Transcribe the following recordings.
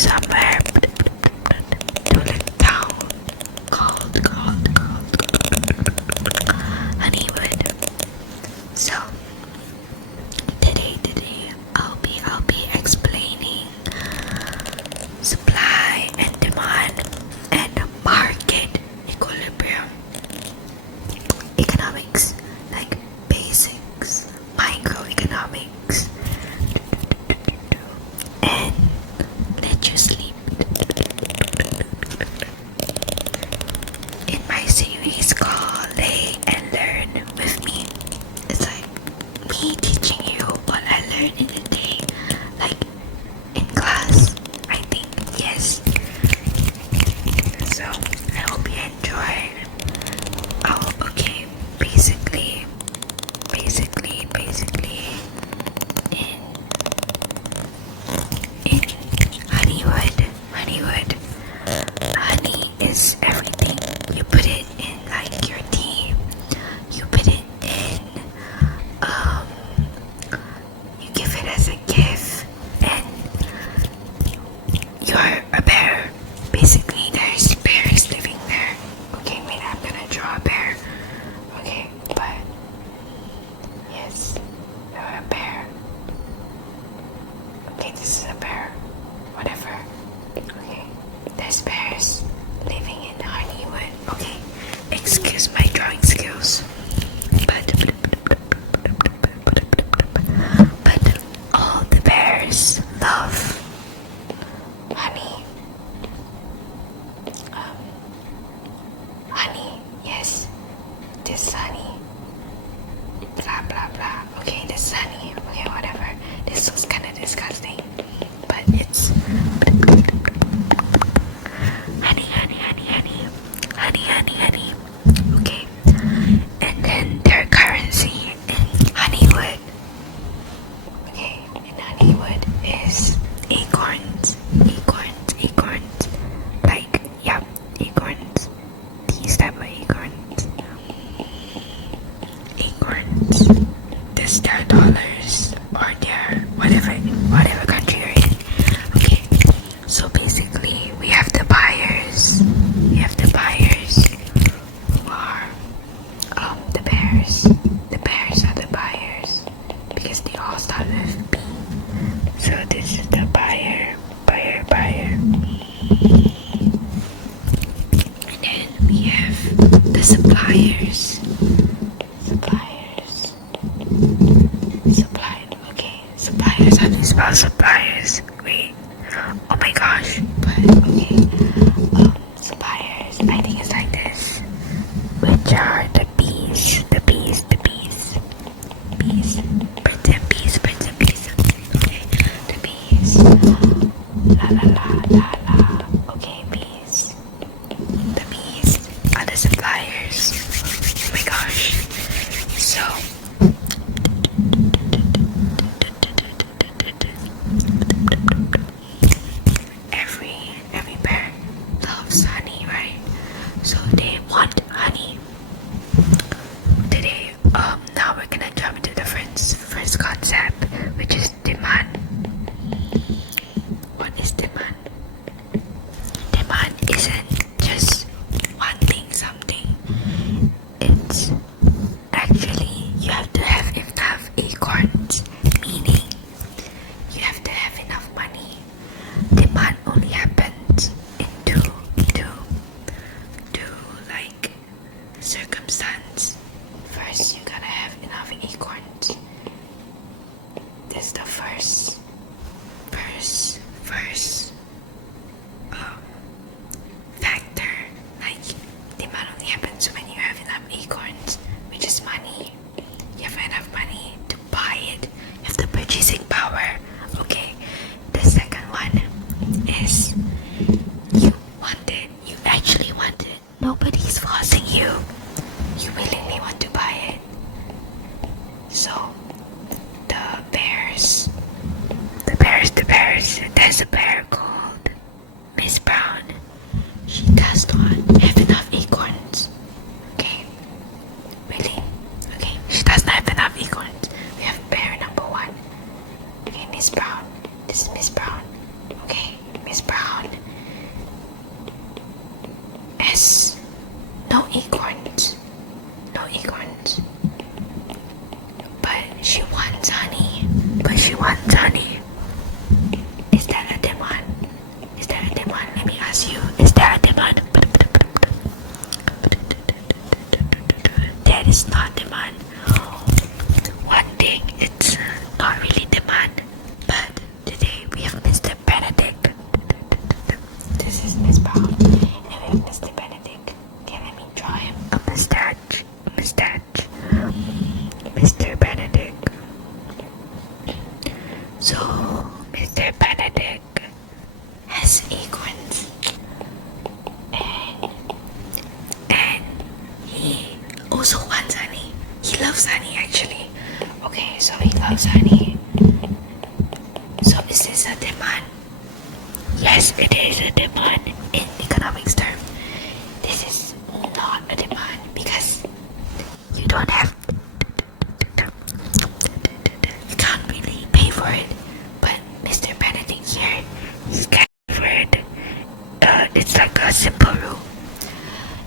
somewhere to a little town called Honeywood. So today I'll be explaining supply and demand and market equilibrium, economics, like basics, microeconomics, and let you sleep. In my series called Lay and Learn with me, it's like me teaching you what I learned in a day, like in class, I think, yes. So I hope you enjoy. Oh, okay, basically, in Honeywood, honey is everything. You put it in like your tea. You put it in, you give it as a gift, and you're a bear. Basically, there's bears living there. Okay, wait, I'm gonna draw a bear. Okay, but yes, you're a bear. Okay, this is a bear. Whatever. Okay, there's bears living in Honeywood. Okay, excuse my drawing skills. But all the bears love honey. Honey, yes, this honey. Blah blah blah. Okay, this honey. Okay, whatever. This looks kind of disgusting, but it's honey. Okay, and then their currency in Honeywood. Okay, in Honeywood is acorns. Like, yeah, acorns. These type of acorns. This their dollars or their whatever country you're in. Okay, so basically we have the buyers. Who are the bears. The bears are the buyers because they all start with B. So this is the buyer. And then we have the suppliers. Okay, suppliers. How do you spell suppliers? Wait. Oh my gosh. But okay. Suppliers. I think it's like this. Which are the bees. Birds and bees. Okay. The bees. La. Okay, bees. The bees are the suppliers. Oh my gosh. So every bear loves honey, right? So they want honey. Today, now we're gonna jump into the first concept, which is demand. What is demand? Demand isn't just wanting something. It's actually you have to have enough acorns, meaning you have to have enough money. Demand only happens in two like circumstance. First, you gotta have enough acorns. That's the first factor. Like, demand only happens when you have enough acorns, which is money. You have enough money to buy it. You have the purchasing power. Okay. The second one is you actually want it. Nobody's forcing you. You willingly want to buy it. So the bears. There's a bear called Miss Brown. She does not have enough acorns. Okay? Really? Okay. She does not have enough acorns. We have bear number one. Okay, Miss Brown. This is Miss Brown. Okay, Miss Brown. Yes, it is a demand in economics term. This is not a demand because you don't have, you can't really pay for it. But Mr. Benedict here, he can pay for it. It's like a simple rule.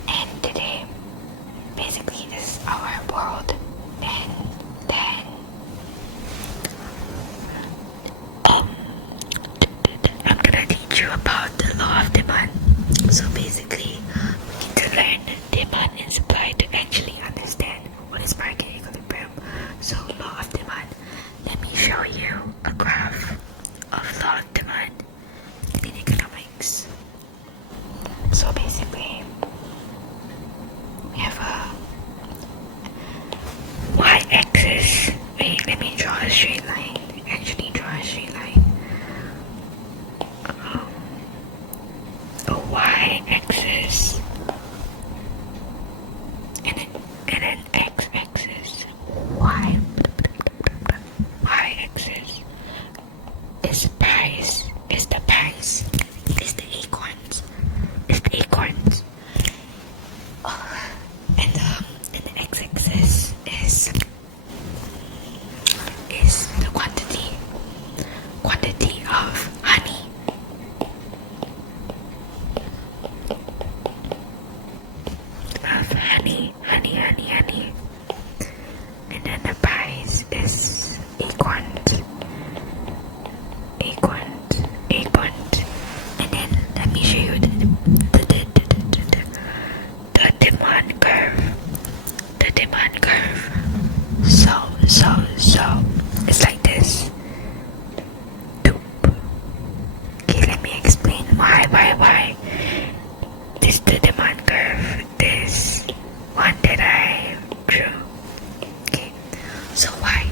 And today, basically, this is our world. And then, I'm gonna teach you about the law of demand. So basically, we need to learn demand and supply to actually understand what is market equilibrium. So law of demand. Let me show you a graph of law of demand in economics. So basically, we have a y-axis. Wait, let me draw a straight line. Actually, draw a straight line. A y-axis and an x-axis. Y-axis is price. Is the price. Is the acorns. Is the acorns. And the x-axis is the quantity of honey. Honey. And then the price is acorns. And then let me show you the demand curve. The demand curve. So it's like this. Okay, let me explain why. This is the demand curve. This one that I drew. Okay, so why?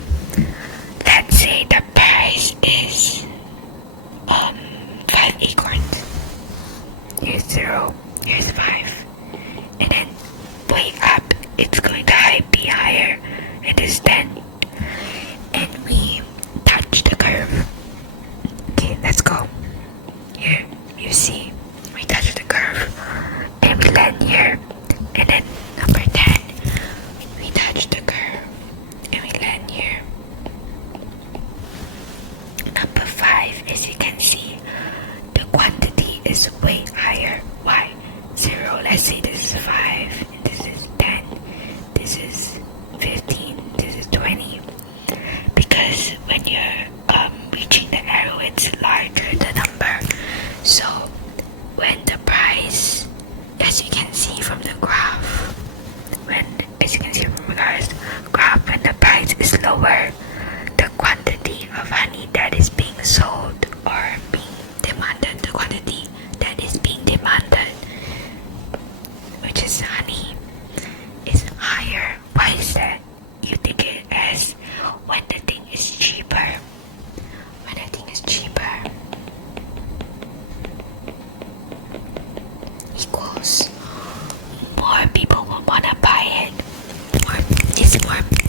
Let's say the price is 5 acorns. Here's 0, here's 5. And then way up, it's going to be higher. It is 10. And we touch the curve. Okay, let's go. Here, you see, we touch the curve. And we land here. And then number 10, we touch the curve. And we land here. Number 5, as you can see, the quantity is way higher. Why? 0, let's say this is 5, and this is 10, this is 15, this is 20. Because when you're reaching the arrow, it's larger, the number. So when the price, as you can see from the graph, when the price is lower, the quantity of honey that is being sold or being demanded, the quantity that is being demanded, which is honey, is higher. Why is that? You take it as when the thing is cheaper. When the thing is cheaper equals more people will wanna buy it.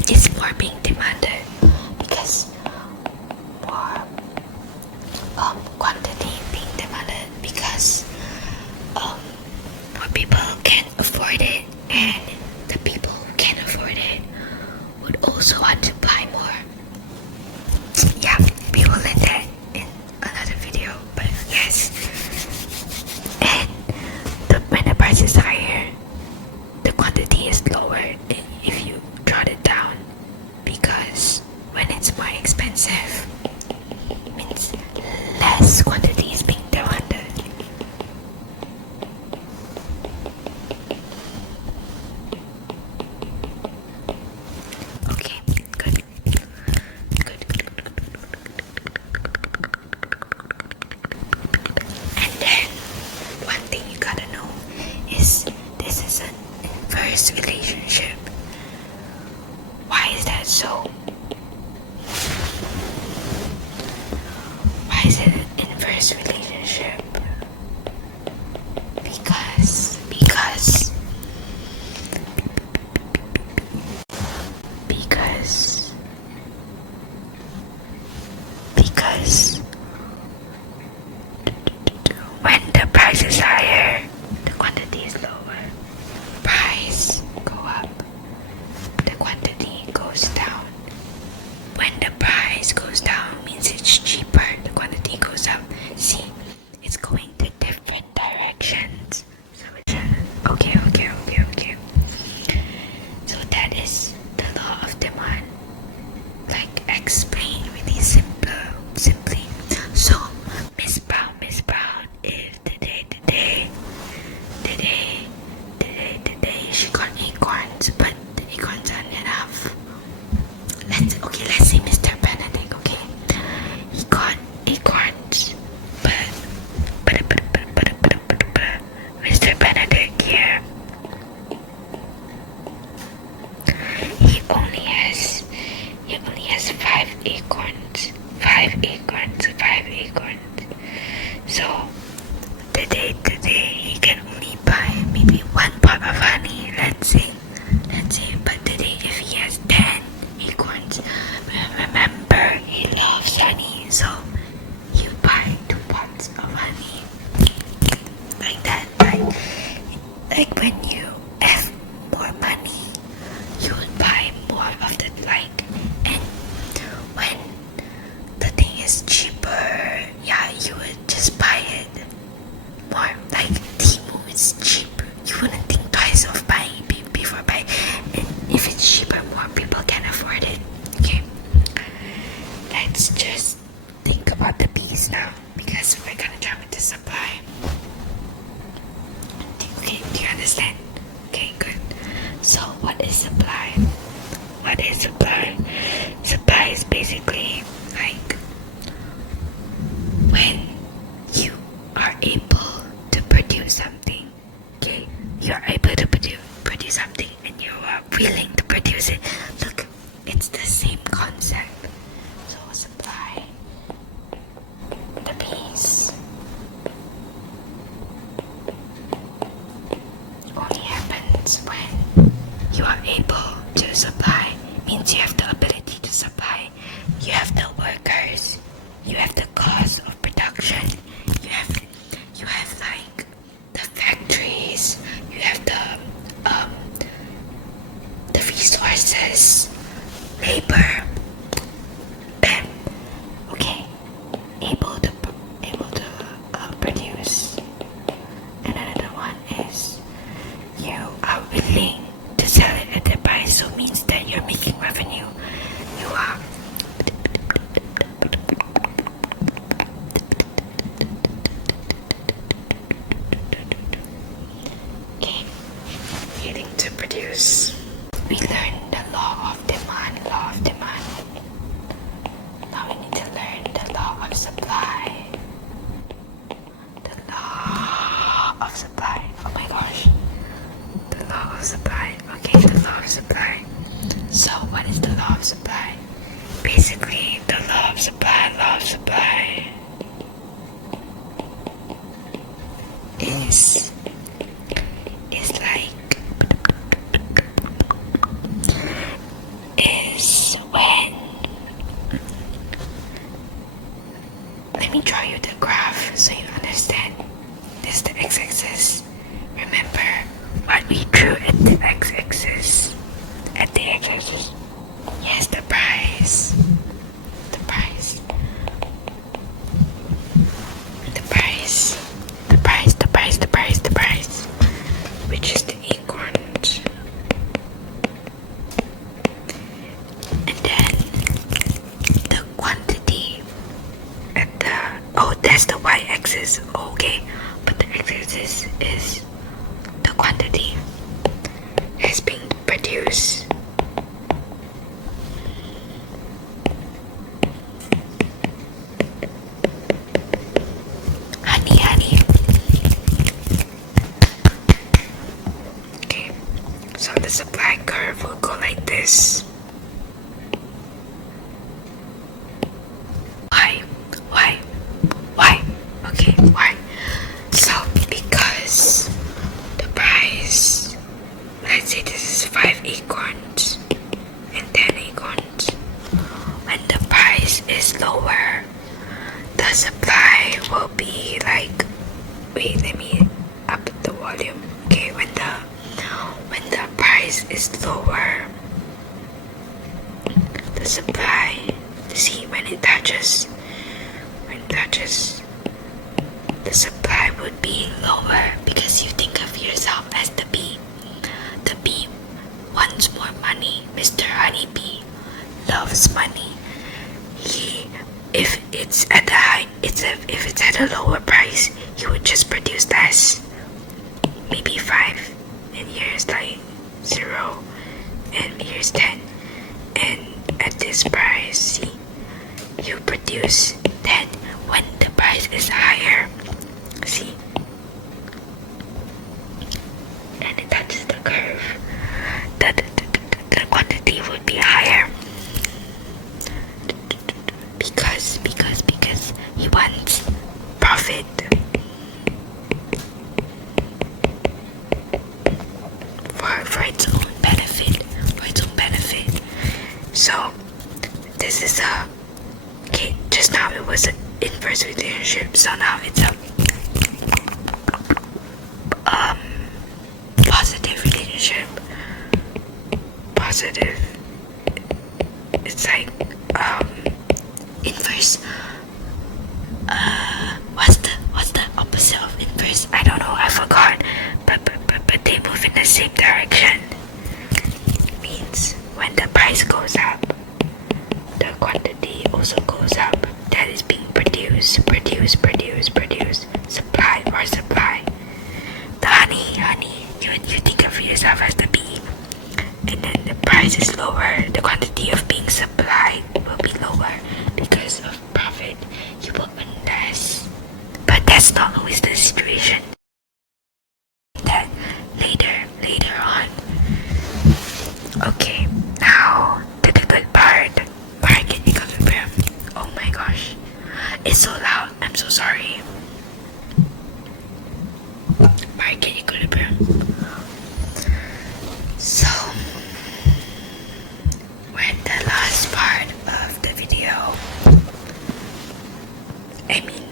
It's more being demanded because more quantity being demanded because more people can afford it, and the people who can afford it would also want to buy more. Yeah, we will learn that in another video, but yes. And when the price is higher, the quantity is lower if you jot it down, because when it's more expensive, it means less quantity is being demanded. Okay, good. And then one thing you gotta know is this is an inverse relationship. Why is that so? Why is it an inverse relationship? Because price is higher, the quantity is lower. Price go up, the quantity goes down. When the price goes down, means it's cheaper, the quantity goes up. See, it's going to different directions. So it's okay. So that is the law of demand. Like explain really simply. So Miss Brown, if today she got acorns, but the acorns aren't enough. Let's say Mr. Benedict, okay? He got acorns, but Mr. Benedict here, he only has 5 acorns. 5 acorns. So today he can only buy maybe 1 pot of honey, let's say. But today if he has 10 acorns, remember he loves honey, so you buy 2 pots of honey. Like that. Like when you have more money, you would buy more of the and when the thing is cheaper, yeah, you would just buy it more. Like Temu is cheap, you wouldn't think twice of buying it before buying. And if it's cheaper, more people can afford it. Okay, let's just think about the bees now, because we're gonna jump into supply. Okay, do you understand? Okay, good. So what is supply? Supply is basically like when you are able to produce something. Okay, you are able to produce something and you are willing to produce it. Look, it's the same concept. So supply, the bees, only happens when you are able to supply. Means you have the ability to supply. You have the workers, you have the cost of production, you have like the factories, you have the resources, labor, them. Okay, able to produce. And another one is you are willing to sell it at the price, so means that you're making revenue. You are okay, willing to produce. We learned the law of demand. Now we need to learn the law of supply. The law of supply. Oh my gosh. The law of supply. Okay, the law of supply. So what is the law of supply? Basically, the law of supply is when, let me draw you the graph so you understand. This is the x-axis. Remember what we drew at the x-axis. Yes, the price. Which is the acorns. And then the quantity at that's the y-axis. Okay, but the x-axis is the quantity has been produced. Honey. Okay, so the supply curve will go like this. Why? Okay, why? So because the price, let's say this is 5 acorns and 10 acorns. When the price is lower, the supply will be like wait, let me up the volume. Okay, when the price is lower, the supply, see, when it touches, the supply would be lower, because you think of yourself as the bee. The bee wants more money. Mr. Honeybee loves money. If it's at a lower price, he would just produce less. Maybe 5, and here's like 0, and here's 10. And at this price, see, you produce 10. When the price is higher, see, and it touches the curve, the quantity would be higher, because he wants profit. For its own benefit. So this is okay, just now it was an inverse relationship, so now it's a positive relationship. Positive. It's like inverse. What's the opposite of inverse? I don't know, I forgot. But they move in the same direction. It means when the price goes up, the quantity also goes up. That is being produced. Supply or supply. The honey. You think of yourself as the bee, and then the price is lower. The quantity of being supplied will be lower because of profit. You will earn less. But that's not always the situation. That later on. Okay, now to the good part. Market equilibrium. Oh my gosh, it's so loud. I'm so sorry. Market equilibrium. So we're at the last part of the video. I mean,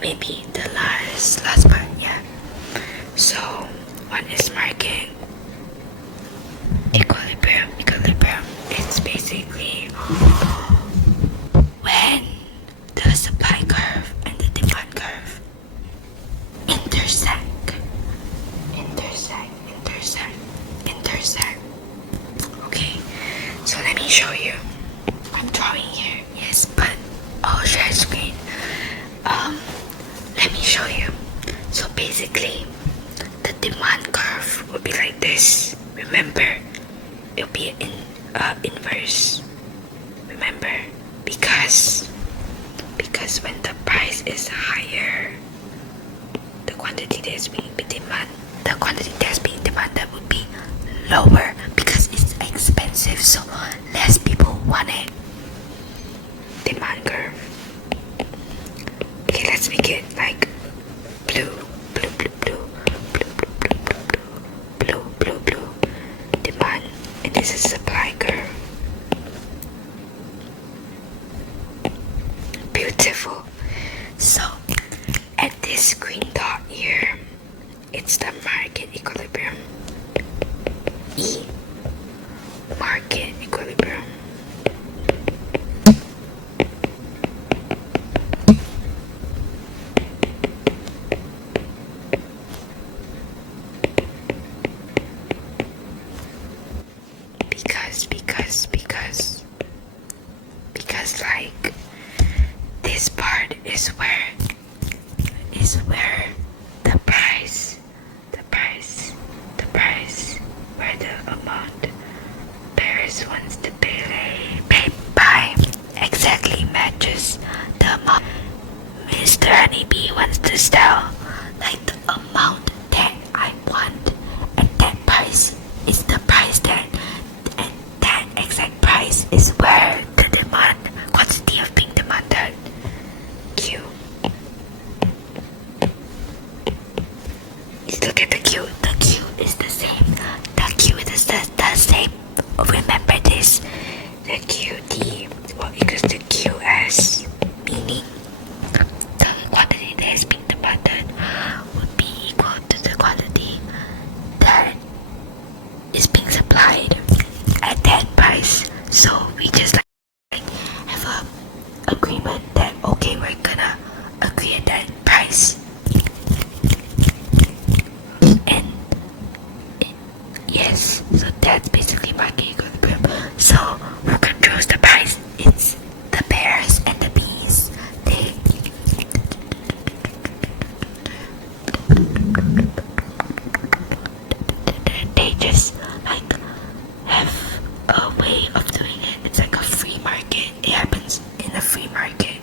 maybe the last part, yeah. So what is market equilibrium? It's basically when the supply curve and the demand curve intersect. Okay, so let me show you. I'm drawing here, yes, but I'll share screen. Let me show you. So basically, the demand curve will be like this. Remember, it'll be inverse. Remember, because when the price is higher, the quantity that's being demanded would be lower because it's expensive, so less people want it. Demand curve. Okay, let's make it like blue. Demand, and this is supply curve. Beautiful. So at this green dot here, it's the market equilibrium. E. Market equilibrium. Because like this part is where the price, where the amount Paris wants to pay by exactly matches the amount Mr. Honeybee wants to sell. Like the amount that I want at that price is the price that, and that exact price is where the demand, quantity of being demanded, Q. Look at the Q. The Q is the same. The Q is the same. Remember this. The QD equals to QS, meaning the quantity that is being demanded price. And yes, so that's basically market equilibrium. So who controls the price? It's the bears and the bees. They just like have a way of doing it. It's like a free market. It happens in a free market.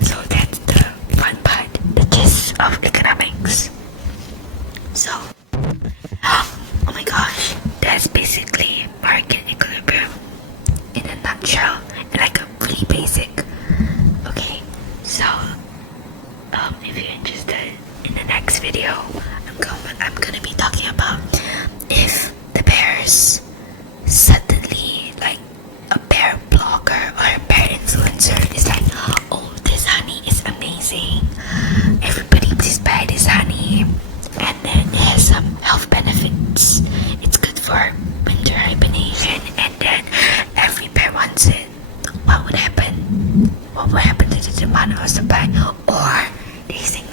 So that's the fun part, the gist of economics. So, oh my gosh, that's basically market equilibrium in a nutshell, and like a really basic. Okay, so if you're interested in the next video, I'm gonna be talking about if the bears suddenly, like a bear blogger or a bear influencer is like, oh, this honey is amazing, everybody please buy this honey, and then it has some health benefits, it's good for winter hibernation, and then every bear wants it. What would happen? What would happen to the demand or supply? Or do you think